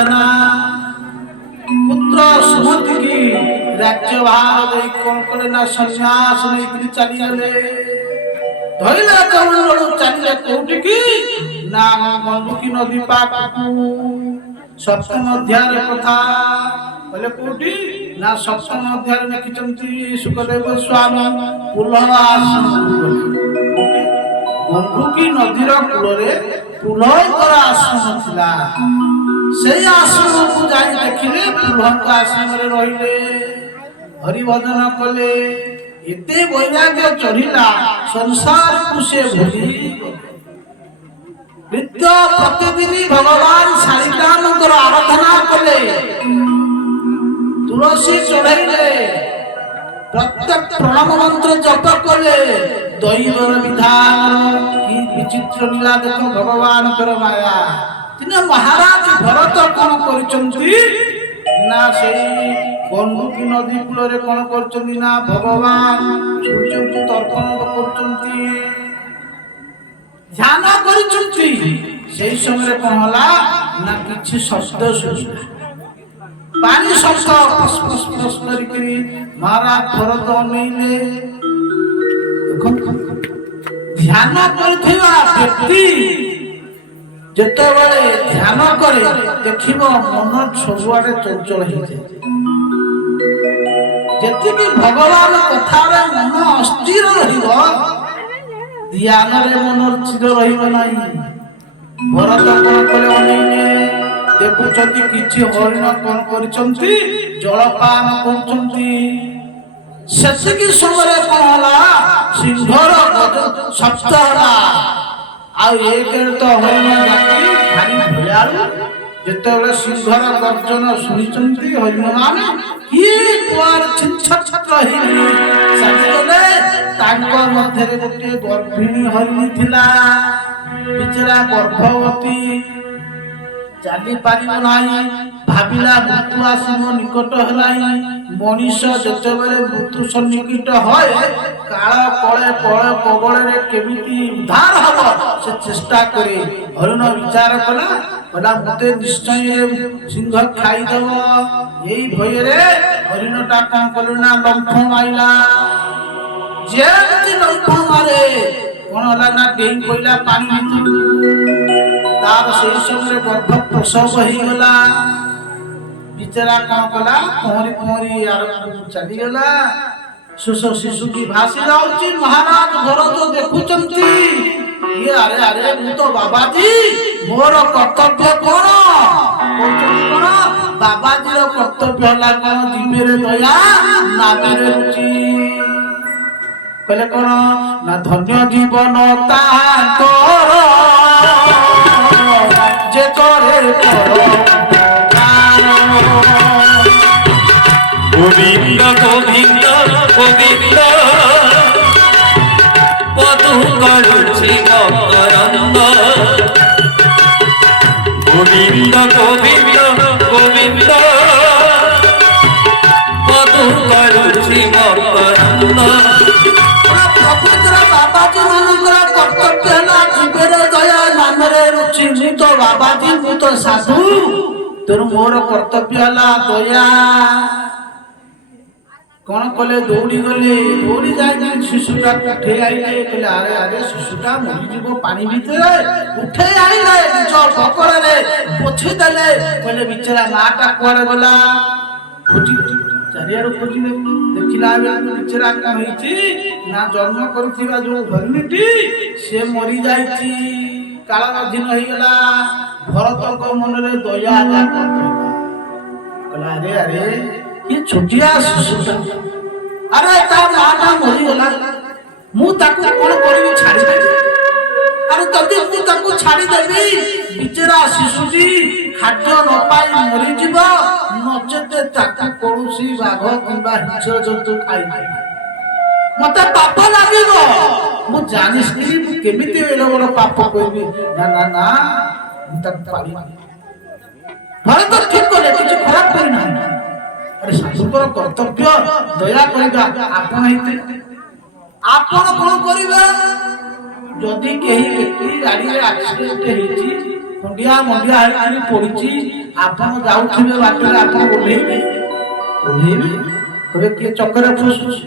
ଆରାଧନା पुत्र सुमति की राज्यभार दे कोन करे ना सन्यास नहीं चली गले धइला कमलरो चली कोठी की ना गंडुकी नदी पाकू सप्तम अध्याय कथा बोले कोठी ना सप्तम अध्याय लिखिचंती सुखदेव स्वामी पुलहासन गंडुकी नदीर कूलरे पुलहकर आश्रम थिला সেই আশ্রমକୁ যাই ଦେଖିଲେ ପୁଲହଙ୍କ ଆଶ୍ରମରେ ରହିଲେ ହରି ଭଜନ କଲେ ଏତେ ବୈରାଗ୍ୟ ଚଢିଲା ସଂସାରକୁ ସେ ଭୁଲି ନିତ୍ୟ ପ୍ରତିଦିନ ଭଗବାନ ଶାଳିଗ୍ରାମଙ୍କର ଆରାଧନା କଲେ ତୁଳସୀ ଚଢାଇଲେ ପ୍ରତ୍ୟେକ ପ୍ରଣବ ମନ୍ତ୍ର ଜପ କଲେ ଦୈବର ବିଧାନ କି ବିଚିତ୍ର ଲୀଳା ଦେଖ ଭଗବାନଙ୍କର ମାୟା तिने महाराज भरत कौन करचंती ना सेई गंडुकी नदी कूलरे कौन करचंती ना भगवान सूर्यଙ୍କୁ तर्पण करचंती ध्यान करचंती सेई समय कोन होला ना किछि शब्द सुनिला पानी शब्द फस फस फस करी महाराज भरत नैले ध्यान करथिबा व्यक्ति जेतेबेले ध्यान करे देखिबो मन सबुआडे चंचल हो जाए जेतिकी भगवान कथारे मन अस्थिर रहिबो ध्यान रे मन स्थिर रहिबो नाही भरत कोन कले अनेने देखुचंती किछि हरिण कोन करिसंती जलपान करचंती सेतिकी समय कोन होला सिंहर शब्द होला आ एक तो हरिण जाति भारी भयालु जेतेबेले सिंहर गर्जन सुनिचंती हरिण माने की द्वार छिछछत रही साजिले तांको मध्यरे गोटे गर्भिणी हरिणी थिला बिचरा गर्भवती चाली पारिबो नाही भाबिला मृत्यु आसीमो निकट हलाई मनीष जेतेबेले मृत्यु सन्निकट होय काळ कळे पळे कबळे केमिति उद्धार हबो से चेष्टा करे हरिण विचार कला बला मते निश्चय सिंह खाई देबो एई भय रे हरिणटा कोन करना लंफ माइला जेति लंफ मारे कोन होला ना डेई कोइला पानी भितरु तार सेई समय गर्भ प्रसव ही गला बिचारा कोन कला पहरी पहरी यार चली गला शिशु की भासी जाउची महाराज भरत देखुचंती ये अरे अरे मु तो बाबाजी मोर कर्तव्य कोन कोन बाबाजी रो कर्तव्य होला कोन जीवेरे दया नामेरे रुचि कहले कोन ना धन्य जीवन तांकर जे करे करो गोविंद गोविंद गोविंद पदु करुछि मकरंद गोविंद गोविंद गोविंद पदु करुछि मकरंद प्रभुतर बाबाजी मानकर कर्तव्य ना जीवेरे दया नामरे रुचि मु तो बाबाजी मु तो साधु तेनु मोर कर्तव्य होला दया कोन कले दौड़ी गले दौड़ी जाई शिशुटा उठे आइले कहले अरे अरे शिशुटा मरि जीवो पानी भीतर उठे आइले निज पकड़ले पोछि देले कहले बिचारा माटा कोड़े गला खोजी चारियारो खोजिले देखिला बिचारा का होईची ना जन्म करथिबा जो हरिणीटी से मरि जाईची काल अधीन होई गला भरत को मन रे दया आला कहला अरे अरे ये छोटिया शिशुटा अरे ता माटा मरि गला मु ताकू कोन करबी छाड़ी दे अरे तदी मु ताकू छाड़ी देबी बिचारा शिशुटी खाद्य न पाई मरि जीव नचेते ताकू कोनसी बाघ किबा हिंस्र जंतु खाई मते पाप लागिबो मु जानिस कि मु केमिति एलो बड़ पाप करबी ना ना ना मु ताकू पारी भरत ठीक करे किछ खराब करी ना अरे साधुकर कर्तव्य दया करिबा आपण हिते आपण कोन करिबा जदि केही व्यक्ति गाड़ी रे एक्सीडेंट हेची ଖଣ୍ଡିଆ ମଣ୍ଡିଆ ହେଇକି ପଡିଛି। ଆପଣ ଯାଉଥିବେ ବାଟରେ ଆପଣ ଓହ୍ଲେଇବେ କହିବେ କିଏ ଚକରେ ଫସୁଛି।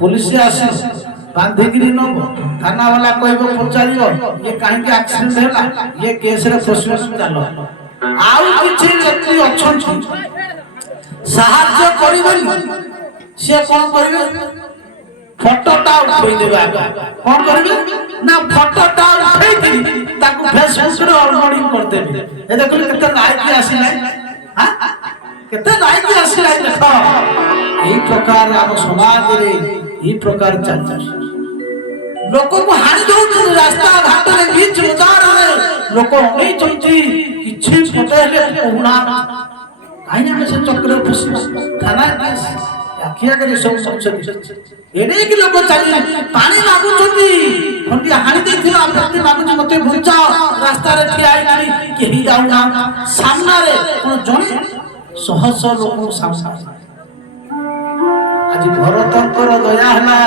ପୋଲିସ ଆସିବ ବାନ୍ଧିକିରି ନବ, ଥାନା ବାଲା କହିବ ପଚାରିବ ଇଏ କାହିଁକି ଆକ୍ସିଡେଣ୍ଟ ହେଲା, ଇଏ କେସରେ ଫସିବ, ଚାଲ। ଆଉ କିଛି ବ୍ୟକ୍ତି ଅଛନ୍ତି ସାହାଯ୍ୟ କରିବେନି, ସିଏ କଣ କରିବେ, ଫଟୋଟା ଉଠେଇଦେବେ। ଆଗ କଣ କରିବେ ନା ଫଟୋଟା ଉଠେଇକି ତାକୁ ଫେସବୁକରେ ଅପଲୋଡିଂ କରିଦେବେ। ଏ ଦେଖନ୍ତୁ କେତେ ଲାଇକ୍ ଆସିଲାଣି, କେତେ ଲାଇକ୍ ଆସିଲାଣି ଦେଖ। এই প্রকার ଆମ ସମାଜରେ এই ପ୍ରକାର ଚାଲିଛି। ଲୋକକୁ ହାଣି ଦଉଛନ୍ତି ରାସ୍ତା ଘାଟରେ, ବିଚ ବଜାରରେ ଲୋକ ଅନେଇଛନ୍ତି, କିଛି ଫଟୋ ହେଲେ କହୁନା କାହିଁକି ଆମେ ସେ ଚକ୍ରରେ ଫସିବା। ଥାନା ଆଖି ଆଗରେ ସବୁ ଏଡେଇକି ଲୋକ ଚାଲି ପାଣି ମାଗୁଛନ୍ତି। ଖଣ୍ଡିଆ ହାଣି ଦେଇଥିବା ବ୍ୟକ୍ତି ମାଗୁଛି ମତେ ବଞ୍ଚାଅ, ରାସ୍ତାରେ ଠିଆ ହେଇକି କେହି ଯାଉନା। ସାମ୍ନାରେ ଜଣେ ଶହ ଶହ ଲୋକ ସାମ୍ନାରେ। ଆଜି ଭରତଙ୍କର ଦୟା ହେଲା,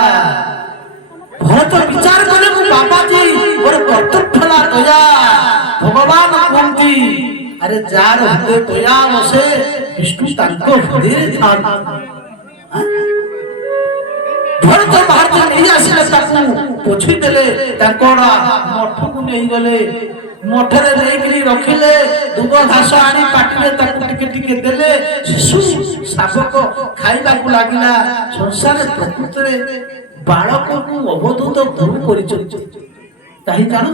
ଭରତ ବିଚାର କଲେ ମୁଁ ବାବାଜୀ ମୋର କର୍ତ୍ତବ୍ୟ ହେଲା ଦୟା। ଭଗବାନ କୁହନ୍ତି ଆରେ ଯାର ହୃଦୟ ଦୟା ବସେ ବିଷ୍ଣୁ ତାଙ୍କ ହୃଦୟରେ ଥାନ୍ତି। ଭରତ ବାହାରକୁ ନେଇ ଆସିଲେ, ତାକୁ ପୋଛି ଦେଲେ, ତାଙ୍କର ମଠକୁ ନେଇଗଲେ। ମଠରେ ନେଇକିରି ରଖିଲେ, ଦୁବ ଘାସ ଆଣି ପାଟିରେ ତାକୁ ଟିକେ ଟିକେ ଦେଲେ। ଶିଶୁ ଶାବକ ଖାଇବାକୁ ଲାଗିଲା। ସଂସାରରେ ପ୍ରକୃତରେ ବାଳକକୁ ଅବଧୂତ ଭୁଲ କରିଛନ୍ତି। କାହିଁ ଜାଣ,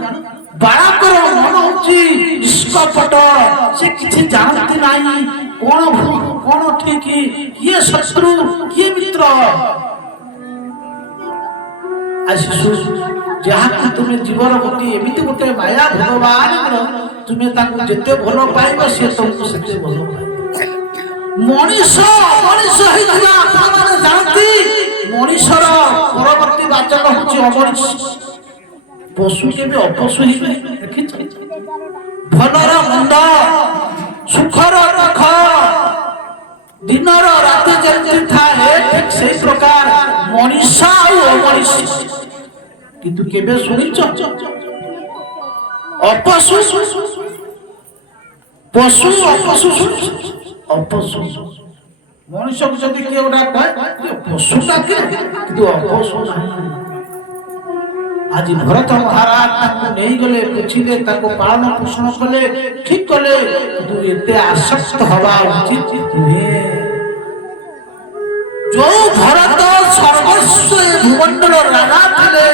ବାଳକର ମନ ହଉଛି ନିଷ୍କପଟ, ସେ କିଛି ଜାଣନ୍ତି ନାହିଁ କଣ ଭୁଲ କଣ ଠିକ, କିଏ ଶତ୍ରୁ କିଏ ମିତ୍ର। ଶିଶୁ ଯାହାକୁ ତୁମେ ଜୀବନ ପ୍ରତି ଏମିତି ଗୋଟେ ମାୟା ଭଗବାନଙ୍କର, ତୁମେ ତାଙ୍କୁ ଯେତେ ଭଲ ପାଇବ ସେ ତମକୁ ସେତେ ଭଲ ପାଇବ। ମଣିଷ ଅମଣିଷ ହେଇଥିବା ଆପଣମାନେ ଜାଣନ୍ତି, ମଣିଷର ପରବର୍ତ୍ତୀ ବାଚକ ହଉଛି ଅମଣିଷ। ପଶୁ କେବେ ଅପଶୁ ହେଇବେ ଦେଖିଛ? ଭଲର ମନ୍ଦ, ସୁଖର ଦୁଃଖ, ଦିନର ରାତି ଯେମିତି ଥାଏ ଠିକ ସେଇ ପ୍ରକାର ମଣିଷ ଆଉ ଅମଣିଷ। କିନ୍ତୁ କେବେ ଶୁଣିଛ ଅପଶୁ ପଶୁ ଅପଶୁ? ଅପଶୁ ମଣିଷକୁ ଯଦି କିଏ ଗୋଟେ କହେ ପଶୁଟା କିଏ, କିନ୍ତୁ ଅପଶୁ ନାହିଁ। ଆଜି ଭରତ ମହାରାଜ ତାଙ୍କୁ ନେଇଗଲେ, ବୁଝିଲେ, ତାଙ୍କୁ ପାଳନ ପୋଷଣ କଲେ, ଠିକ କଲେ, କିନ୍ତୁ ଏତେ ଆସକ୍ତ ହବା ଉଚିତ ନୁହେଁ। ଯୋଉ ଭରତ ସର୍ବସ୍ୱ ଭୂମଣ୍ଡଳ ରାଜା ଥିଲେ,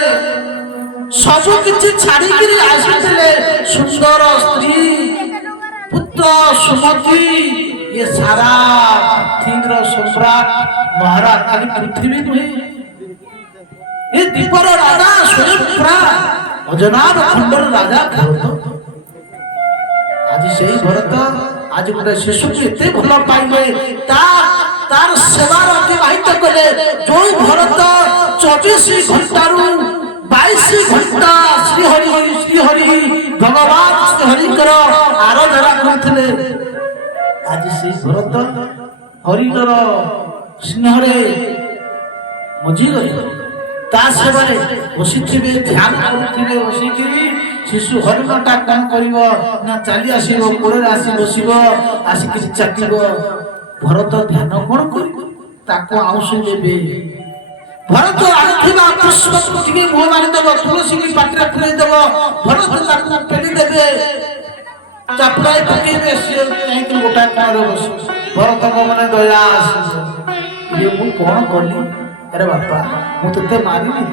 ସବୁ କିଛି ଛାଡିକିରି ଆସିଥିଲେ, ସୁନ୍ଦର ସ୍ତ୍ରୀ, ପୁତ୍ର ସୁମତି, ଏ ସାରା ପୃଥିବୀର ସମ୍ରାଟ ମହାରାଜ, ଖାଲି ପୃଥିବୀ ନୁହେଁ, ଏ ଦ୍ୱୀପର ରାଜା ସ୍ୱୟଂ ଅଜନାବ ଖଣ୍ଡର ରାଜା ଭରତ। ଆଜି ସେଇ ଭରତ ଆଜି ଗୋଟେ ଶିଶୁକୁ ଏତେ ଭଲ ପାଇଲେ, ତାର ସେବାର ଅତିବାହିତ କଲେ। ଯୋଉ ଭରତ 24 ଘଣ୍ଟାରୁ 22 ଘଣ୍ଟା ଶ୍ରୀହରି ଶ୍ରୀହରି ଭଗବାନ ଶ୍ରୀହରିଙ୍କର ଆରାଧନା କରୁଥିଲେ, ଆଜି ସେଇ ଭରତ ହରିଙ୍କର ସ୍ନେହରେ ମଜିଗଲେ। ତା ସେବାରେ ବସିଥିବେ, ଧ୍ୟାନ କରୁଥିବେ, ବସିକିରି ଶିଶୁ ହରିଣଟା କଣ କରିବ ନା ଚାଲି ଆସିବ, କୋଳରେ ଆସି ବସିବ, ଆସିକିରି ଚାଟିବ। ଭରତ ଧ୍ୟାନ କଣ କରିବ, ତାକୁ ଆଉଁସି ଦେବେ। ଭରତ ଆଣିଥିବା ପୁଷ୍ପକୁ ଟିକେ ମୁହ ମାରିଦେବ, ତୁଳସୀକି ପାଟିରେ ପୁରେଇଦେବ, ଭରତ ତାକୁ ପେଲି ଦେବେ, ଚାପୁଡାଇ ପକେଇବେ, ସିଏ ଯାଇକି ଗୋଟା କୋଣରେ ବସିବ। ଭରତଙ୍କ ମନେ ଦୟା ଆସିବ, ଇଏ ମୁଁ କଣ କଲି, ଆରେ ବାପା ମୁଁ ତତେ ମାରିନି,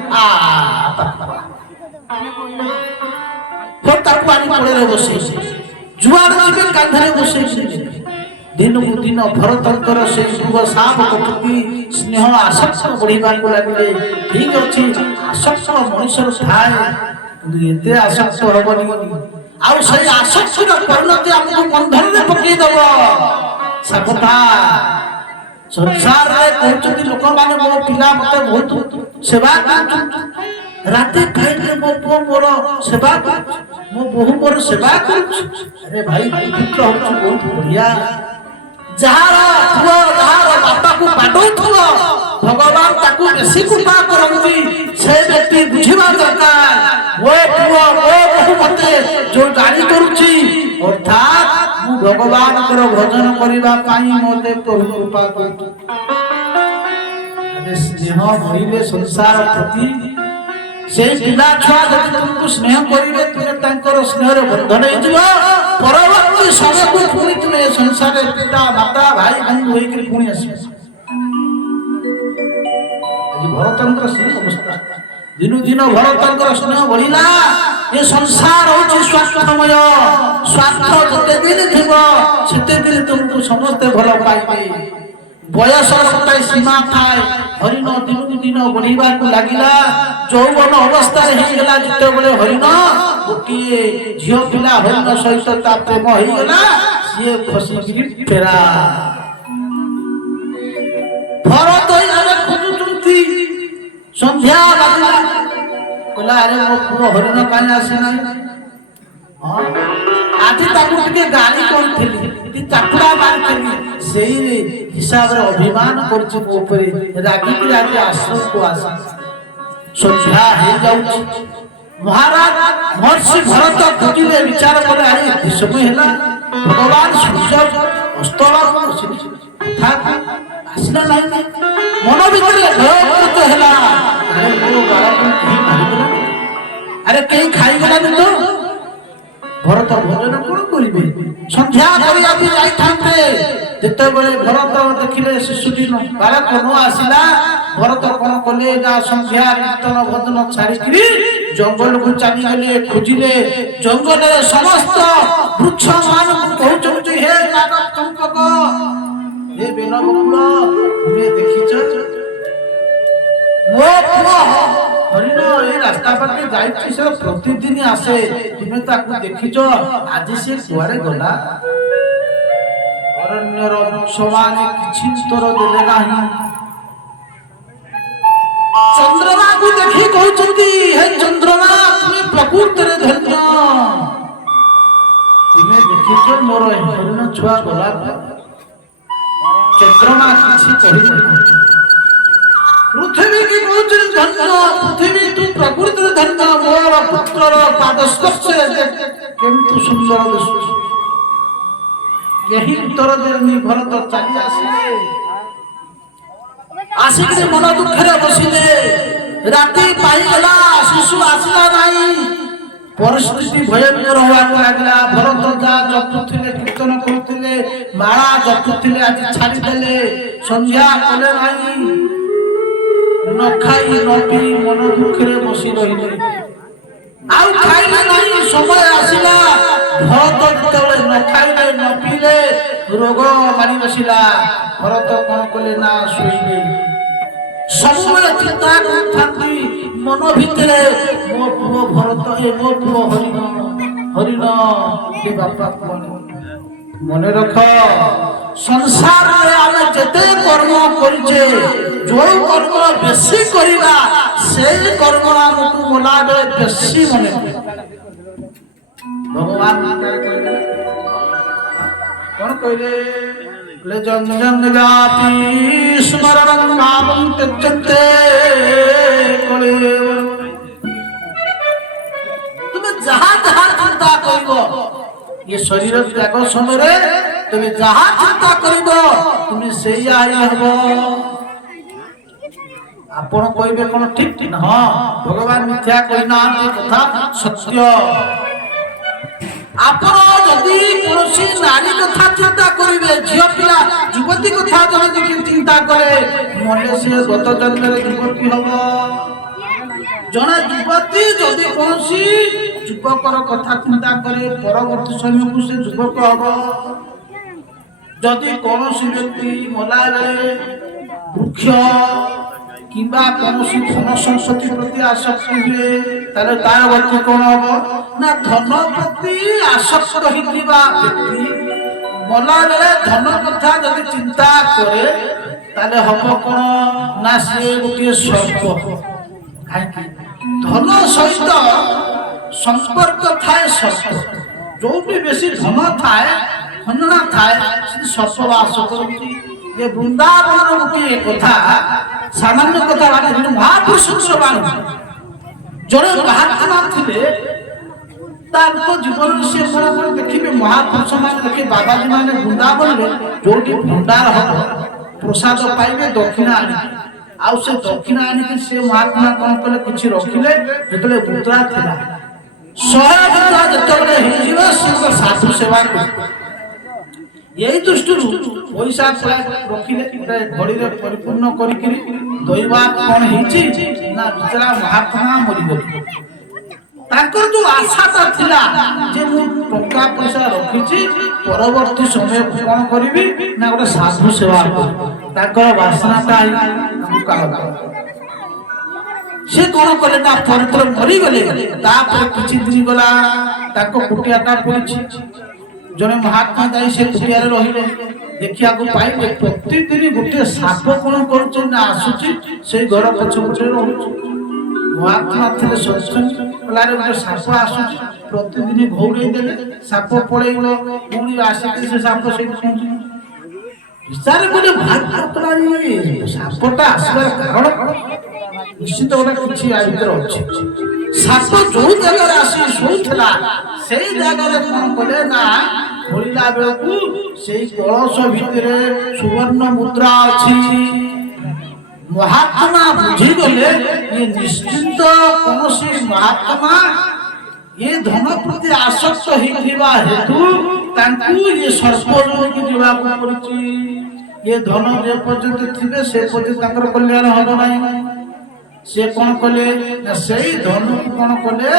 ତାକୁ ଆଣି କୋଳରେ ବସେଇ, ଯୁଆଡେ ଯିବେ କାନ୍ଧରେ ବସେଇ। ଦିନକୁ ଦିନ ଭରତଙ୍କର ସେ ଯୁବ ଶାବକ ପ୍ରତି ସ୍ନେହ ଆସକ୍ତ ବଢିବାକୁ ଲାଗିଲେ। ଠିକ ଅଛି, ଆସକ୍ତ ମଣିଷର ଥାଏ, କିନ୍ତୁ ଏତେ ଆସକ୍ତ ହବନି। ଆଉ ସେଇ ଆସକ୍ତିର ପରିଣତି ଆମକୁ ବନ୍ଧନରେ ପକେଇଦବ। ସାବଧାନ, ସଂସାରରେ କହୁଛନ୍ତି ଲୋକମାନେ ମୋ ପିଲା ମତେ ବହୁତ ସେବା କରୁଛନ୍ତି, ରାତି ଖାଇଲେ ମୋ ପୁଅ ମୋର ସେବା କରୁଛି, ମୋ ବୋହୂ ମୋର ସେବା କରୁଛି। ଆରେ ଭାଇ ପୁତ୍ର ହଉଛି ବହୁତ ବଢିଆ। ଯାହାର ପୁଅ ଯାହାର ବାପାକୁ ବାଡଉଥିବ, ଭଗବାନ ତାକୁ ବେଶୀ କୃପା କରନ୍ତି। ସେ ବ୍ୟକ୍ତି ବୁଝିବା ଦରକାର, ମୋ ପୁଅ ମୋ ବୋହୂ ମତେ ଯୋଉ ଗାଳି କରୁଛି, ଭଗବାନଙ୍କର ଭଜନ କରିବା ପାଇଁ ମୋତେ ପ୍ରଭୁ କୃପା କରନ୍ତୁ। ସ୍ନେହ ଭରିଲେ ସଂସାର ପ୍ରତି সেই ପିଲା ଛୁଆ ଯଦି ତୁମକୁ ସ୍ନେହ କରିବେ ତୁମେ ତାଙ୍କର ସ୍ନେହରେ ବନ୍ଧନ ହେଇଯିବ। ପରବର୍ତ୍ତୀ ସମୟକୁ ପୁଣି ତୁମେ ସଂସାରରେ ପିତା ମାତା ଭାଇ ବନ୍ଧୁ ହୋଇକରି ପୁଣି ଆସିବ। ଆଜି ଭରତଙ୍କର ସେହି ଅବସ୍ଥା। ଦିନୁ ଦିନ ଭରତଙ୍କର ସ୍ନେହ ବଢିଲା। ଏ ସଂସାର ହଉଛି ସ୍ୱାର୍ଥମୟ। ସ୍ୱାର୍ଥ ଯେତେ ଦିନ ଥିବ ସେତେ ଦିନ ତୁମକୁ ସମସ୍ତେ ଭଲ ପାଇବେ। ବୟସର ଗୋଟାଏ ସୀମା ଥାଏ। ହରିଣ ଦିନକୁ ଦିନ ବଢିବାକୁ ଲାଗିଲା। ଯୌବନ ଅବସ୍ଥାରେ ହେଇଗଲା ଯେତେବେଳେ ହରିଣ ଗୋଟିଏ ଝିଅ ପିଲା ହରିଣ ସହିତ ତା ପ୍ରେମ ହେଇଗଲା। ସିଏ ଖସିକିରି ଫେରା। ଭରତ ଏଇନେ ଖୋଜୁଛନ୍ତି। ସନ୍ଧ୍ୟା ବାଜିଲା କହିଲା ଆରେ ମୋ ପୁଅ ହରିଣ କାହିଁ ଆସିନାହିଁ। ଆଜି ତାକୁ ଟିକେ ଗାଳି କରିଥିଲି, ଟିକେ ଚାପୁଡା ମାରିଥିଲି। ସେଇ ହିସାବରେ ଅଭିମାନ କରୁଛି ମୋ ଉପରେ। ରାଗିକିରି ଆଜି ଆଶ୍ରମକୁ ଆସେ। ସନ୍ଧ୍ୟା ହେଇଯାଉଛି। ମହାରାଜ ମହର୍ଷି ଭରତ ଖୋଜିଲେ, ବିଚାର କଲେ ଆରେ ଏତେ ସମୟ ହେଲା ଭଗବାନ ସୂର୍ଯ୍ୟ ଅସ୍ତବାକୁ ଆସିଲା ନାହିଁ। ମନ ଭିତରେ ଭୟଭୀତ ହେଲା। ଆରେ ମୋ ବାଳକୁ କେହି ମାରିଗଲାନି, ଆରେ କେହି ଖାଇଗଲାନି ତ। ଭରତ ଭୋଜନ କଣ କରିବେ? ସନ୍ଧ୍ୟା କରିବାକୁ ଯାଇଥାନ୍ତେ। ଯେତେବେଳେ ଭରତ ଦେଖିଲେ ଶିଶୁଟି ବାଳକ ନ ଆସିଲା, ଭରତ କଣ କଲେ ନା ସନ୍ଧ୍ୟା କୀର୍ତ୍ତନ ଭଜନ ଛାଡିକିରି ଜଙ୍ଗଲକୁ ଚାଲିଗଲେ। ଖୋଜିଲେ ଜଙ୍ଗଲରେ ସମସ୍ତ ବୃକ୍ଷ ମାନଙ୍କୁ କହୁଛନ୍ତି, ହେ ନାଗ ଚମ୍ପକ, ହେ ବେଲବକୁଳ, ତୁମେ ଦେଖିଛ ମୋ ପୁଅ ହରିଣ ଏଇ ରାସ୍ତା ପାଖେ ଯାଇଛି। ସେ ପ୍ରତିଦିନ ଆସେ, ତୁମେ ତାକୁ ଦେଖିଛ? ଆଜି ସେ କୁଆଡେ ଗଲା? ଅରଣ୍ୟର ବୃକ୍ଷମାନେ କିଛି ଉତ୍ତର ଦେଲେ ନାହିଁ। ଚନ୍ଦ୍ରମାକୁ ଦେଖି କହୁଛନ୍ତି, ହେ ଚନ୍ଦ୍ରମା, ତୁମେ ପ୍ରକୃତରେ ଧନ୍ୟ। ତୁମେ ଦେଖିଛ ମୋର ହରିଣ ଛୁଆ ଗଲା? ଚନ୍ଦ୍ରମା କିଛି କହିନାହିଁ। ପୃଥିବୀ କି କହୁଛନ୍ତି ଧନ୍ୟ। ପୃଥିବୀ ତୁ ପ୍ରକୃତରେ ଧନ୍ୟ। ମୋର ପୁତ୍ରର ପାଦ ସ୍ପର୍ଶରେ କେମିତି ସୁନ୍ଦର ଦିଶୁଛି। କେହି ଉତ୍ତର ଦେଲେନି। ଭରତ ଚାଲି ଆସିଲେ। ଆସିକି ମନ ଦୁଃଖରେ ବସିଲେ। ରାତି ପାଇଗଲା, ଶିଶୁ ଆସିଲା ନାହିଁ। ପରିସ୍ଥିତି ଭୟଙ୍କର ହବାକୁ ଲାଗିଲା। ଭରତ ଯାହା ଜପୁଥିଲେ, କୀର୍ତ୍ତନ କରୁଥିଲେ, ମାଳା ଜପୁଥିଲେ, ଆଜି ଛାଡ଼ିଦେଲେ। ସନ୍ଧ୍ୟା କଲେ ନାହିଁ। ନ ଖାଇ ନ ପିଇ ମନ ଦୁଃଖରେ ବସି ରହିଲେ। ଆଉ ଖାଇଲେ ନାହିଁ। ସମୟ ଆସିଲା। ଭରତ ଯେତେବେଳେ ନ ଖାଇଲେ ନ ପିଇଲେ ରୋଗ ମାରି ବସିଲା। ଭରତ କଣ କଲେ ନା ଶୋଇଲେ। ସବୁବେଳେ ଚିନ୍ତା କରୁଥାନ୍ତି ମନ ଭିତରେ, ମୋ ପୁଅ ଭରତ, ମୋ ପୁଅ ହରିଣ, ହରିଣ ଏ ବାପା କଣ। ମନେ ରଖ, ସଂସାରରେ ଆମେ ଯେତେ କର୍ମ କରିଛେ, ଯୋଉ କର୍ମ ବେଶୀ କରିବା ସେଇ କର୍ମ ଆମକୁ ମଲା ବେଳେ ବେଶୀ ମନେ ପଡେ। ଭଗବାନ କଣ କହିଲେ? ଜନ ଜନ ବ୍ୟାପୀ ସ୍ମରଣ ନାମଂ ତ୍ୟଜ୍ୟନ୍ତେ କଳେବ। ତୁମେ ଯାହା ଯାହା ଚିନ୍ତା କରିବ ଏ ଶରୀର ତ୍ୟାଗ ସମୟରେ, ତୁମେ ଯାହା ଚିନ୍ତା କରିବ ତୁମେ ସେଇଆ ହିଁ ହବ। ଆପଣ କହିବେ କଣ ଠିକ? ହଁ, ଭଗବାନ ମିଥ୍ୟା କହିନାହାନ୍ତି, କଥା ସତ୍ୟ। ଆପଣ ଯଦି କୌଣସି ନାରୀ କଥା ଚିନ୍ତା କରିବେ, ଝିଅ ପିଲା ଯୁବତୀ କଥା ଯଦି ଚିନ୍ତା କରେ, ମନେ ସେ ଗତ ଜନ୍ମରେ ଯୁବତୀ ହବ। ଜଣେ ଯୁବତୀ ଯଦି କୌଣସି ଯୁବକର କଥା ଚିନ୍ତା କରେ, ପରବର୍ତ୍ତୀ ସମୟକୁ ସେ ଯୁବକ ହବ। ଯଦି କୌଣସି ବ୍ୟକ୍ତି ମଲାବେଳେ ବୃକ୍ଷ କିମ୍ବା କୌଣସି ଧନ ସମ୍ପତ୍ତି ପ୍ରତି ଆସକ୍ତି ହୁଏ, ତାହେଲେ ତାର ଗତି କଣ ହବ ନା ଧନ ପ୍ରତି ଆସକ୍ତ ହେଇଥିବା ବ୍ୟକ୍ତି ମଲାବେଳେ ଧନ କଥା ଯଦି ଚିନ୍ତା କରେ, ତାହେଲେ ହବ କଣ ନା ସିଏ ଗୋଟିଏ ସର୍ପ। କାହିଁକି? ଧନ ସହିତ ସମ୍ପର୍କ ଥାଏ ସର୍ପ। ଯୋଉଠି ବେଶୀ ଧନ ଥାଏ, ଖଞ୍ଜଣା ଥାଏ, ସେଠି ସର୍ପ ବାସ କରନ୍ତି। ଯେ ବୃନ୍ଦାବନର ଗୋଟିଏ କଥା, ସାମାନ୍ୟ କଥା ଭାବିଲେ ମହାପୁରୁଷଙ୍କର ବାଣୀ। ଜଣେ ମହାତ୍ମା ଥିଲେ, ତାଙ୍କ ଜୀବନରେ ସେ କଣ ଦେଖିବେ ମହାପୁରୁଷ ମାନେ ଦେଖି ବାବାଜୀ ମାନେ ବୃନ୍ଦାବନରେ ଯୋଉଠି ଭଣ୍ଡାର ହବ ପ୍ରସାଦ ପାଇବେ ଦକ୍ଷିଣା ଆଣିବେ ଆଉ ସେ ଦକ୍ଷିଣା ଆଣିକି ସେ ମହାତ୍ମା କଣ କଲେ କିଛି ରଖିଲେ ଯେତେବେଳେ ମୁଦ୍ରା ଥିଲା 100 ମୁଦ୍ରା ଯେତେବେଳେ ହେଇଯିବ ସେ ସାଧୁ ସେବା କଲେ এই দৃষ্টিରୁ পয়সা রখিলে ঘড়িরে পরিপূর্ণ করিকি দইবা কোন ହେଇଛି না বিচরা মহাত্মা মরিগলে ତାଙ୍କର ଯୋଉ ଆଶାଟା ଥିଲା ଯେ ମୁଁ ଟଙ୍କା ପଇସା ରଖିଛି ପରବର୍ତ୍ତୀ ସମୟକୁ କଣ କରିବି ନା ଗୋଟେ ସାଧୁ ସେବା କରିବି ତାଙ୍କର ବାସନାଟା କାଳ ସେ କଣ କଲେ ନା ପରେ ମରିଗଲେ ତାପରେ କିଛି ଦିନ ଗଲା ତାଙ୍କ କୁଟିଆଟା ପଡିଛି ଜଣେ ମହାତ୍ମା ଯାଇ ସେ କୁଟିଆରେ ରହିଲେ ଦେଖିବାକୁ ପାଇଲେ ପ୍ରତିଦିନ ଗୋଟିଏ ସାପ କଣ କରୁଛି ନା ଆସୁଛି ସେଇ ଘର ପଛପଟେ ରହୁଛି ମହାତ୍ମା ଥିଲେ ସତ୍ସଙ୍ଗ କଲାରେ ଗୋଟେ ସାପ ଆସୁଛି ପ୍ରତିଦିନ ଘଉଡେଇ ଦେଲେ ସାପ ପଳେଇବ ପୁଣି ଆସିକି ସେ ସାପ ସେଇଠି ପହଞ୍ଚି ବିଚାରେ ଗୋଟେ ସାପଟା ଆସିବାର କାରଣ ନିଶ୍ଚିତ ଗୋଟେ କିଛି ଆ ଭିତରେ ଅଛି ସାପ ଯୋଉ ଜାଗାରେ ଆସି ଶୋଇଥିଲା ସେଇ ଜାଗାରେ କଣ କଲେ ନା ଖୋଲିଲା ବେଳକୁ ସେଇ କଳସ ଭିତରେ ସୁବର୍ଣ୍ଣ ମୁଦ୍ରା ଅଛି ମହାତ୍ମା ବୁଝିଗଲେ ଇଏ ନିଶ୍ଚିନ୍ତ କୌଣସି ମହାତ୍ମା ଏ ଧନ ପ୍ରତି ଆସକ୍ତ ହେଇଥିବା ହେତୁ ତାଙ୍କୁ ଏ ସର୍ପ ଯୋଗକୁ ଯିବାକୁ ପଡୁଛି ଏ ଧନ ଯେ ପର୍ଯ୍ୟନ୍ତ ଥିବେ ସେ ପର୍ଯ୍ୟନ୍ତ ତାଙ୍କର କଲ୍ୟାଣ ହବ ନାହିଁ ସେ କଣ କଲେ ନା ସେଇ ଧନକୁ କଣ କଲେ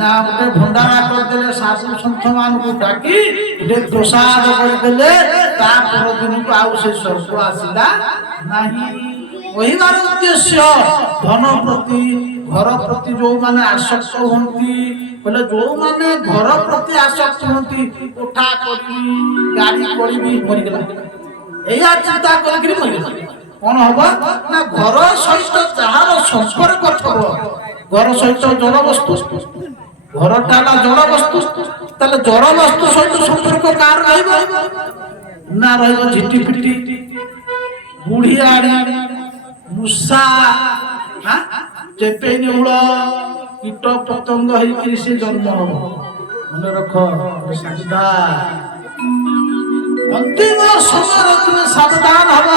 ନା ଗୋଟେ ଭଣ୍ଡାରା କରିଦେଲେ ସାଧୁ ସନ୍ଥ ମାନଙ୍କୁ ଡାକି ଗୋଟେ ପ୍ରସାଦ କରିଦେଲେ ତା ପରଦିନକୁ ଆଉ ସେ ସର୍ପ ଆସିଲା ନାହିଁ କହିବାର ଉଦ୍ଦେଶ୍ୟ ଧନ ପ୍ରତି ଘର ପ୍ରତି ଯୋଉମାନେ ଆସକ୍ତ ହୁଅନ୍ତି ବୋଲେ ଯୋଉମାନେ ଘର ପ୍ରତି ଆସକ୍ତ ହୁଅନ୍ତି କୋଠା କରିବି ଗାଡି କରିବି ମରିଗଲା ଏଇଆ ଚିନ୍ତା କରିକି ମରିଗଲା କଣ ହବ ନା ଘର ସହିତ ଯାହାର ସମ୍ପର୍କ ଥିବ ଘର ସହିତ ଜଳ ବସ୍ତୁ ଘରଟା ହେଲା ଜଳ ବସ୍ତୁ ତାହେଲେ ଜଳ ବସ୍ତୁ ସହିତ ସମ୍ପର୍କ କାହାର ରହିବ ନା ରହିବ ଝିଟି ପିଟି ବୁଢିଆଡି ମୂଷା ଚେପେଇ ନେଉଳ କୀଟ ପତଙ୍ଗ ହେଇକି ସେ ଜନ୍ମ ହବ ମନେ ରଖ ଅନ୍ତିମ ସମୟରେ ତୁମେ ସାବଧାନ ହବ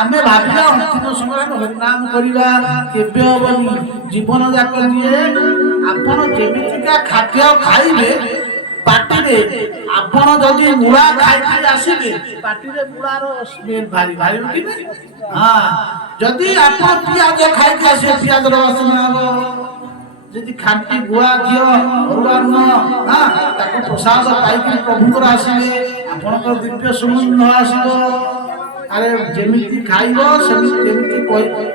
ଆମେ ଭାବିବା ଅନ୍ତିମ ସମୟରେ ହରିନାମ କରିବା କେବେ ହବନି ଜୀବନ ଯାକ ନିଏ ଆପଣ ଯେମିତିକା ଖାଦ୍ୟ ଖାଇବେ ପାଟିରେ ଆପଣ ଯଦି ମୂଳା ଖାଇକି ଆସିବେ ପାଟିରେ ମୂଳାର ସ୍ମେଲ ବାହାରିବ କି ନାହିଁ ଯଦି ଆପଣ ପିଆଜ ଖାଇକି ଆସିବେ ପିଆଜର ବାସନା ହବ ଯଦି ଖାଣ୍ଟି ଗୁଆ ଘିଅ ଅରୁଆ ଅନ୍ନ ତାକୁ ପ୍ରସାଦ ପାଇକି ପ୍ରଭୁଙ୍କର ଆସିବେ ଆପଣଙ୍କର ଦିବ୍ୟ ସୁଗନ୍ଧ ଆସିବ ଆରେ ଯେମିତି ଖାଇବ ସେମିତି ଯେମିତି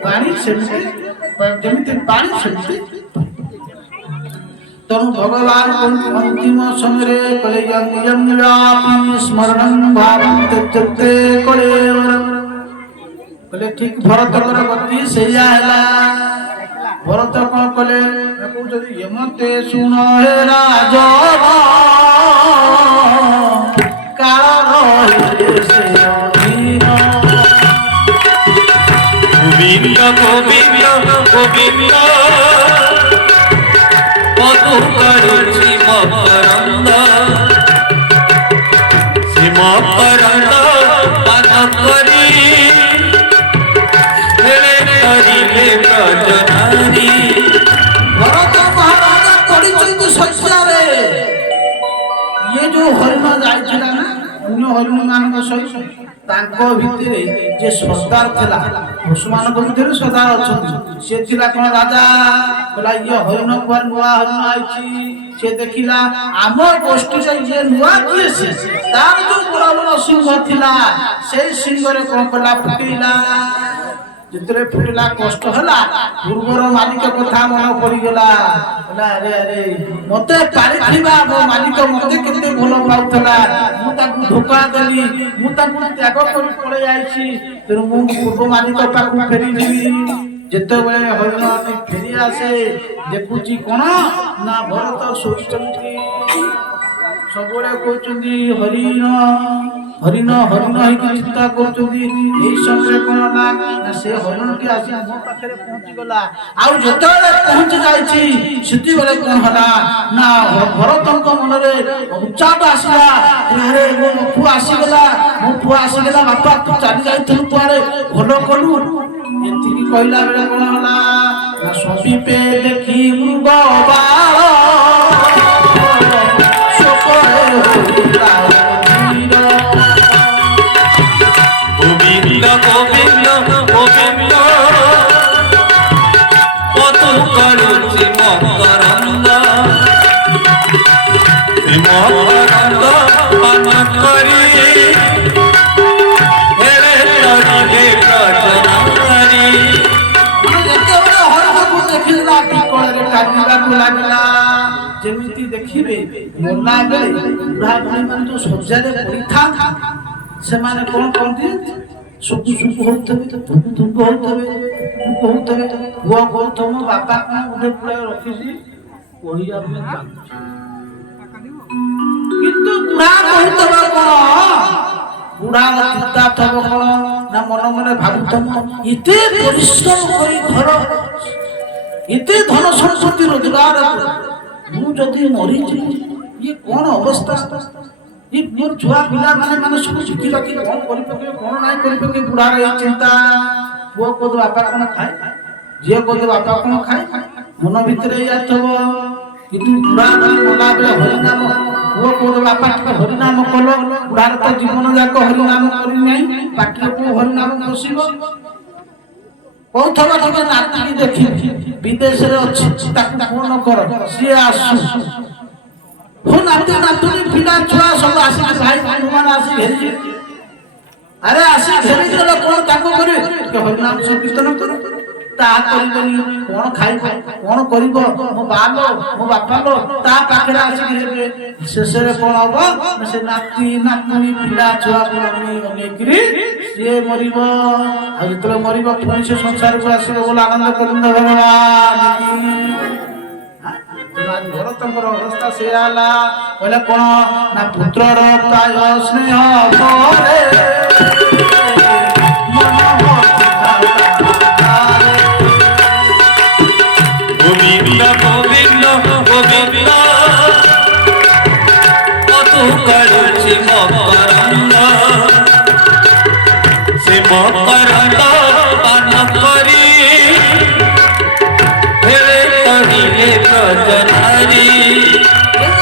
ପାଣି ସେମିତି ଯେମିତି ପାଣି ସେମିତି ତେଣୁ ଭଗବାନ ଅନ୍ତିମ ସମୟରେ କଲେ ସ୍ମରଣ ଭାବନ୍ତେ କଲେ ଠିକ ଭରତଙ୍କର ଗତି ସେଇଆ ହେଲା ଭରତ କଣ କଲେ କହୁଛନ୍ତି ଏମତେ ଶୁଣ ହେ ରାଜ କାଳ ରହିଲେ ସେ ଅଧୀନ গোবিন্দ গোবিন্দ গোবিন্দ মধু করুছি মকরন্দ সে মকরন্দ পান করি হেলে করিলে ব্রজনারী ভরত মহারাজা পড়িଛନ୍ତି ଶଯ୍ୟାରେ ଇଏ ଯୋଉ ହରିଣ ଯାଇଥିଲା ନା ଅନ୍ୟ ହରିଣ ମାନଙ୍କ ସହିତ ତାଙ୍କ ଭିତରେ ଯେ ସର୍ଦ୍ଦାର ଥିଲା ପଶୁମାନଙ୍କ ଭିତରେ ସର୍ଦ୍ଦାର ଅଛନ୍ତି ସେ ଥିଲା କଣ ରାଜା କହିଲା ଇଏ ହରିଣ କୁଆଡେ ନୂଆ ହରିଣ ଆଇଛି ସେ ଦେଖିଲା ଆମ ଗୋଷ୍ଠୀରେ ଇଏ ନୂଆ କିଏ ସେ ତାର ଯୋଉ ବଡ ବଡ ସିଂହ ଥିଲା ସେଇ ସିଂହରେ କଣ କଲା ଫୁଟେଇଲା ଯେତେବେଳେ ଫୁଟିଲା କଷ୍ଟ ହେଲା ପୂର୍ବର ମାଲିକ କଥା ମନେ ପଡିଗଲା ଆରେ ଆରେ ମତେ ପାଳିଥିବା ମୋ ମାଲିକ ମତେ କେତେ ଭଲ ପାଉଥିଲା ମୁଁ ତାକୁ ଧୋକା ଦେଲି ମୁଁ ତାକୁ ତ୍ୟାଗ କରି ପଳେଇ ଆଇଛି ତେଣୁ ମୁଁ ପୂର୍ବ ମାଲିକ ପାଖକୁ ଫେରିଯିବି ଯେତେବେଳେ ହରିଣ ଫେରି ଆସେ ଦେଖୁଛି କଣ ନା ଭରତ ଶୋଇଛନ୍ତି ସବୁବେଳେ କହୁଛନ୍ତି ହରିଣ হরিণ হরিণ হইকি চিন্তা করুଛନ୍ତି এই সমୟରେ কোন না না ସେ ହରିଣଟି ଆସି ମୋ ପାଖରେ ପହଞ୍ଚି ଗଲା ଆଉ ଯେତେବେଳେ ପହଞ୍ଚି ଯାଇଛି ସେତେବେଳେ କଣ ହେଲା ନା ଭରତଙ୍କ ମନରେ ଉଚ୍ଚାଟ ଆସିଲା ଆରେ ମୋ ପୁଅ ଆସିଗଲା ବାପା ତୁ ଚାଲି ଯାଇଥିଲୁ କୁଆଡେ ଭଲ କଲୁ ଏତିକି କହିଲା ବେଳେ କଣ ହେଲା ନା ସବିପେ ଦେଖି ମୃଗ ବାଳ ଶୋକରେ ହୋଇଲା গোবিন্দ গোবিন্দ গোবিন্দ কত কারুচি মকরন্দ মকরন্দ পান করি হেরে তরিলে প্রচনারি ଯେତେବେଳେ ହରିଣକୁ ଦେଖିଲା ପିକଳରେ କାନ୍ଦିବାକୁ ଲାଗିଲା ଯେମିତି ଦେଖିବେ ମଲା ବେଳେ ବୁଢା ବୁଢୀ ମାନେ ଯୋଉ ଶଯ୍ୟାରେ ପଡିଥାନ୍ତି ସେମାନେ କଣ କରନ୍ତି ସୁକୁ ସୁକୁ ହଉଥିବେ ଧୁକୁ ହଉଥିବେ ପୁଅ କହୁଥିବ ମୋ ବାପା କଣ ଗୋଟେ ପୁଳେ ରଖିଛି କହିବା ପାଇଁ ଚାହୁଁଛି କିନ୍ତୁ ବୁଢା କହୁଥିବ କଣ ବୁଢାର ଚିନ୍ତା ଥବ କଣ ନା ମନ ମନେ ଭାବୁଥିବ ଏତେ ପରିଶ୍ରମ କରି ଘର ଏତେ ଧନ ସମ୍ପତ୍ତି ରୋଜଗାର ମୁଁ ଯଦି ମରିଯିବି ଇଏ କଣ ଅବସ୍ଥା ये मोर छुआ पिला माने सब शिखी बाकी कौन करि पके कौन नाही करि पके बुढ़ार ए चिंता पुओ को बापा कोन खाए जे को बापा कोन खाए मन भितरे यातबो कितु बुढ़ा बोला बले हरि नाम पुओ को बापा के हरि नाम कलो बुढ़ार तो जीवन जाक हरि नाम करि नाही पाटी को हरि नाम बसिबो कोथबा के नाती देखि विदेश रे अछि ताकू फोन कर सिए आसु हो नाती नातुनी पिला छुआ सब आसी भाई बंधुमान आसी घेरी अरे आसी घेरी चलो कौन ताको करे के हरि नाम संकीर्तन करो ता करिबनी कोन खाइ कोन करिबो मो बालो मो बापालो ता पाखरे आसी घेरी शेषरे कोन हबो से नाती नातुनी पिला छुआ कोनी अनेकरी से मरिबो आ जतले मरिबो पुଣି से संसार को आसीबो बोल आनंद करिंद भगवान भरतଙ୍କର ଅବସ୍ଥା ସେ ହେଲା କହିଲେ କଣ ନା ପୁତ୍ରର ପ୍ରାୟ ସ୍ନେହ ପରେ গোবিন্দ গোবিন্দ গোবিন্দ কত কারুচি মকরন্দ সে মকরন্দ পান করি হেরে তরিলে প্রচনারি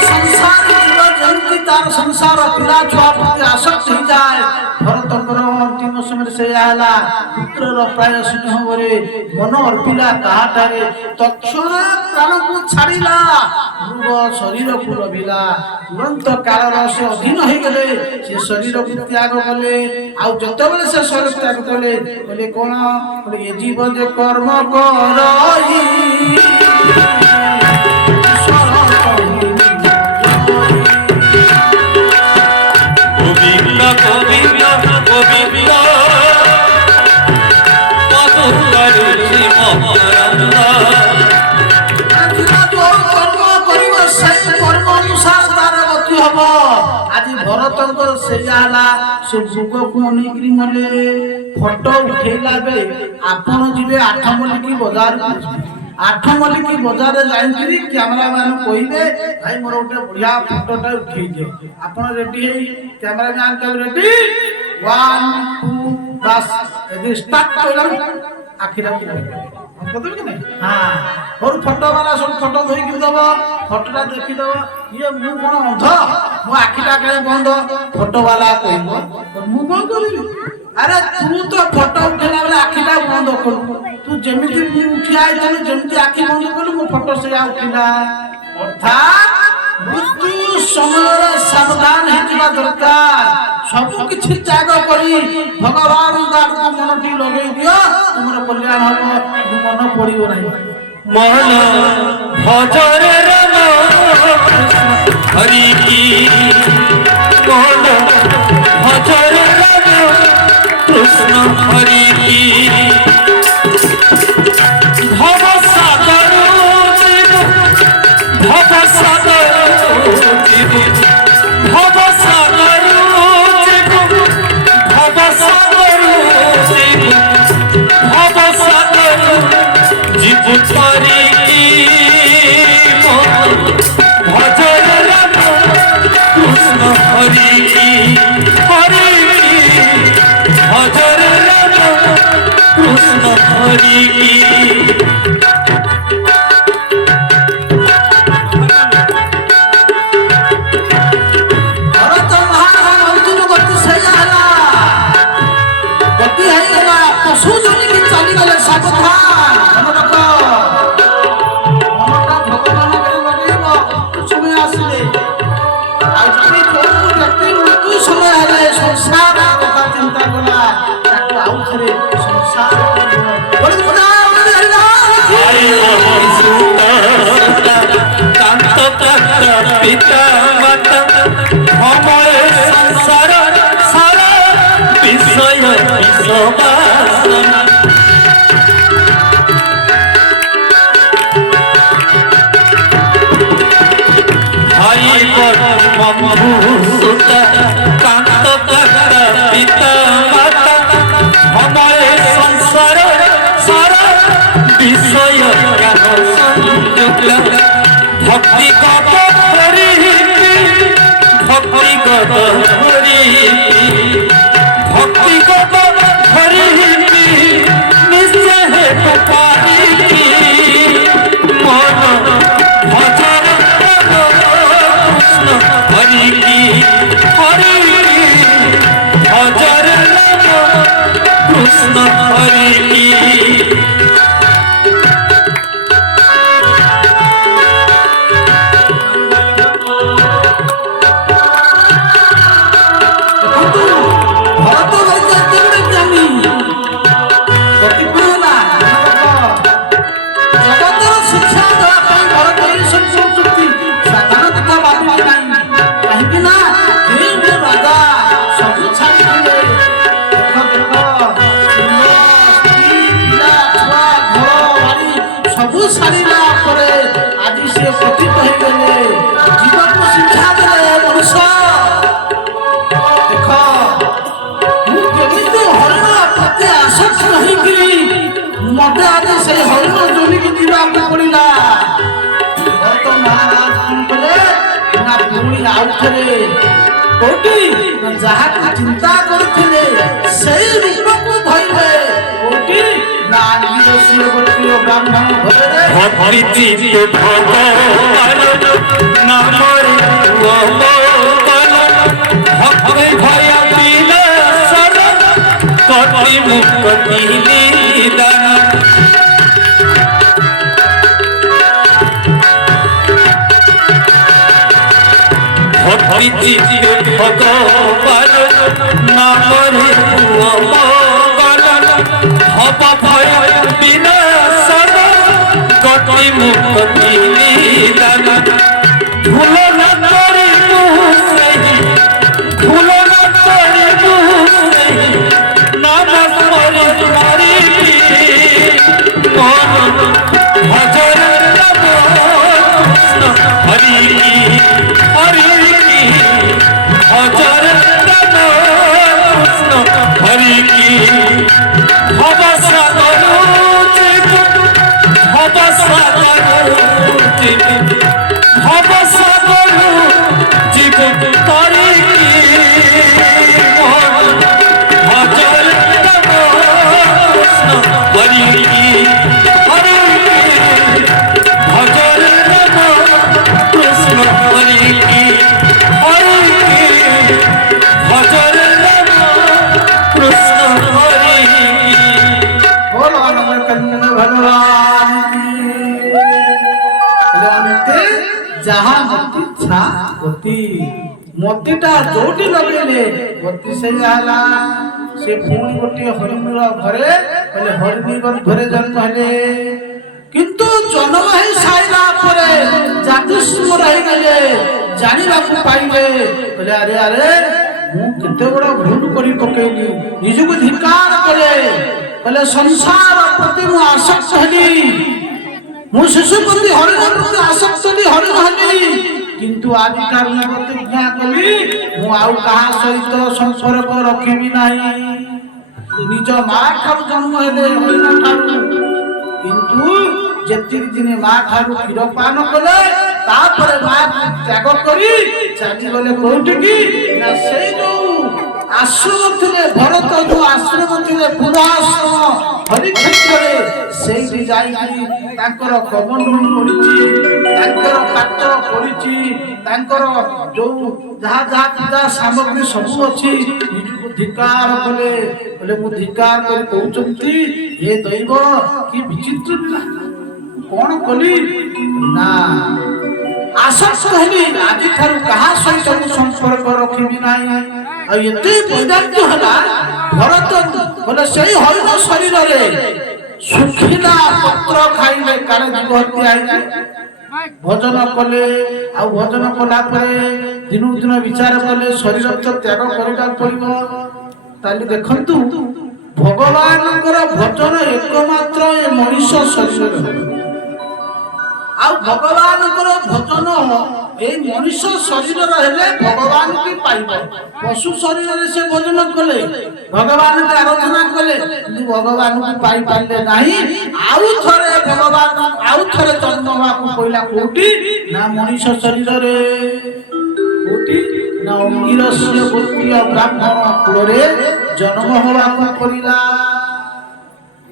संसार जीव जंती तार संसार पिला छुआ प्रति आसक्त हो जाए भरतଙ୍କର अंतिम समय से आला पुत्रर प्राय स्नेह करे मन अर्पिला ताहाठारे तक्षण प्राण को छाड़िला मृग शरीर को रविला तुरंत काल से अधीन हो गले से शरीर को त्याग कले आ जतबेले से शरीर त्याग कले बोले कोन बोले ये जीव जे कर्म करई গোবিন্দ গোবিন্দ গোবিন্দ কত কারুচি মকরন্দ আজি ভরতঙ্কর সেয়া হলা সে যুগକୁ ଅନେଇକିରି ମଲେ ଫଟୋ ଉଠେଇଲା ବେଳେ ଆପଣ ଯିବେ ଆଠମଲ୍ଲିକି ବଜାରକୁ ଆଠମଲ୍ଲିକି ବଜାରରେ ଯାଇକିରି କ୍ୟାମେରାମ୍ୟାନ କହିବେ ଭାଇ ମୋର ଗୋଟେ ବଢିଆ ଫଟୋଟା ଉଠେଇ ଦିଅ ଆପଣ ରେଡି ହେଇ କ୍ୟାମେରାମ୍ୟାନ କହିବେ ରେଡି 1 2 ବାସ୍ ଯଦି ଷ୍ଟାର୍ଟ କଇଲା ଆଖିରା कदम कि नहीं हां और फोटो वाला सब फोटो धोई कि दबो फोटोटा देखि दबो ये मु कोन अंध मु आखिटा के बंद फोटो वाला कहबो मु कोन करी अरे तू तो फोटो उठेला वाला आखिटा बंद कर तू जेमिति मु उठिया आइतनु जेमिति आखि बंद कर मु फोटो से आ उठिला अर्थात मृत्यु समय सावधान हेतिबा दरकार सब किछि त्याग करी भगवान दारू मन की लगे दियो तुमर कल्याण हो मन पड़ियो नहीं मन भजरे रन हरि की मन भजरे रन कृष्ण हरि की भव सागर जीव भव सागर जीव भव सागर जीव পিতা মাতা ভময় সংসার সারা বিষয় বিষবাসনা ভাই বন্ধু সুতা কান্ত কাকা পিতা মাতা ভময় সংসার সারা বিষয় জ্ঞান সংযুক্ত ভক্তি কত করি ভক্তি কত করি ভক্তি কত করি নিশ্চয় হেতু পারি মন ভজন কৃষ্ণ হরি কি হরি ভজন কৃষ্ণ হরি কি সারিলা পরে আজি সে পতিত হয়ে গেলে জীবন শিক্ষা দেলে মনুষ্য দেখ মু কেমিতি হরিণ প্রতি আসক্ত হইকি মতে আজ সেই হরিণ জমিকি ଯିବାକୁ ପଡ଼ିଲା ভরত মহারাজ কଣ কলে না পুଣି আউথরে কোটি যাহাକୁ চিন্তা କରୁଥିଲେ সেই রূপକୁ ধইলে কোটি না নিরসির গোত্রীয় ব্রাহ্মণ ঘরে ভক্তি ভগবান নামরে গোপাল ভক্তি ভয় বিনাশন কটি মুক্তি নিদান ভক্তি ভগবান নামরে গোপাল ভব ভয় বিনাশন কটি মুক্তি নিদান ধুল না করিবু সেই ধুল না করিবু সেই নাম স্মরি স্মরিবি মন ভজন নাম কৃষ্ণ হরি হরি ভজন নাম কৃষ্ণ হরি ভব সাগর ভব সাগর ভব সাগর জীব তরি ভজন নাম কৃষ্ণ হরি হরি ভজন নাম কৃষ্ণ হরি হরি ভজন নাম কৃষ্ণ হরি बोलो नमः कन्या भगवान की जहाँ मति छा होती मोतीटा जोटी लगेले मोती से जाला से पुणी गोटे हरिणर घरे पहले हरिणी घरे जन्म हेले किंतु जन्म है साइला परे जातिस्म रही गले जानिबाकु पाइले बोले अरे अरे मु केते बड़ भूल करी पकेली निजको धिक्कार करे बोले संसार प्रति मु आसक्त हेली मु शिशु प्रति हरिण प्रति आसक्त हेली हरिण हेली किंतु आज कार प्रतिज्ञा कली मु आउ कहा सहित संपर्क रखिबी नाही निज मां ठारू जन्म हेले हरिण ठारू किंतु जेति दिन मां ठारू क्षीर पान कले तापरे मां त्याग करी चाली गले कोउठी की ना सेई जो आश्रम थिले भरत जो आश्रम थिले पुराश्रम हरिक्षेत्र से जाई तांकर कमंडल पड़िछि तांकर पात्र पड़िछि तांकर जो जहा जहा पूजा सामग्री सब अछि निजको धिकार कले बोले मु धिकार कर कहउचंती हे दैव की विचित्र पिला कोन कली ना आसक्त हेली आज थारु कहा सहित संपर्क रखिबी नाही आ एते वैराग्य हला भरत बोले सही हरिण शरीर रे सुखिला पत्र खाइले काले जीव हत्या आइले ଭଜନ କଲେ ଆଉ ଭଜନ କଲା ପରେ ଦିନକୁ ଦିନ ବିଚାର କଲେ ଶରୀର ତ ତ୍ୟାଗ କରିବାକୁ ପଡିବ। ତାହେଲେ ଦେଖନ୍ତୁ ଭଗବାନଙ୍କର ଭଜନ ଏକମାତ୍ର ଏ ମଣିଷ ଶରୀରରେ ଆଉ ଭଗବାନଙ୍କର ଭଜନ এই মনুষ্য শরীর হেলে ভগবান কি পাইব। পশু শরীরে সে ভজন কলে ভগবানকে আরাধনা কলে কিন্তু ভগবানকে পাই পারলে নাই। আউ থরে ভগবান আউ থরে জন্ম হওয়াকু পইলা কোটি না মনুষ্য শরীরে কোটি না অঙ্গিরস্য গোত্রীয় ব্রাহ্মণ কুଳରେ জন্ম হওয়াকু পড়িলা।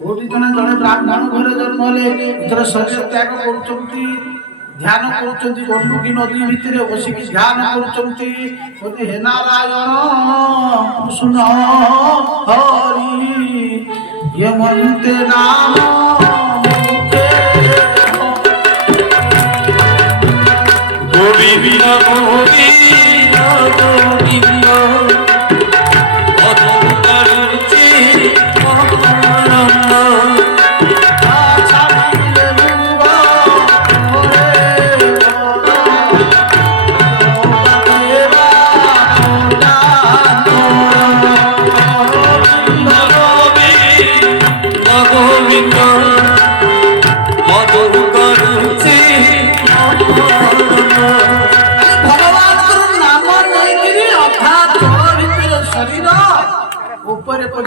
কোটি জনে জনে ব্রাহ্মণ ঘরে জন্ম হলে এথর শরীর ত্যাগ করুଛନ୍ତି ध्यान करुचंती गंडुकी नदी भितर बसिकी ध्यान करुचंती बोले हे नारायण कृष्ण हरि ये मनते नाम मुखे गोविंद गोविंद गोविंद अधम करुचि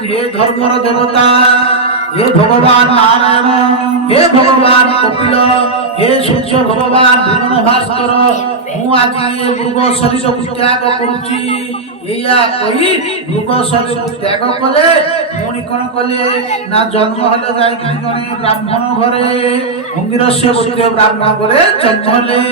हे धर्मर देवता हे भगवान नारायण हे भगवान कपिल हे सूर्य भगवान भीमन भास्कर मु आज ये मृग शरीर को त्याग करुची एया कही मृग शरीर को त्याग कले मुनि कोन कले ना जन्म हले जाय कि जने ब्राह्मण घरे अंगिरस्य गोत्रीय ब्राह्मण घरे जन्म हले।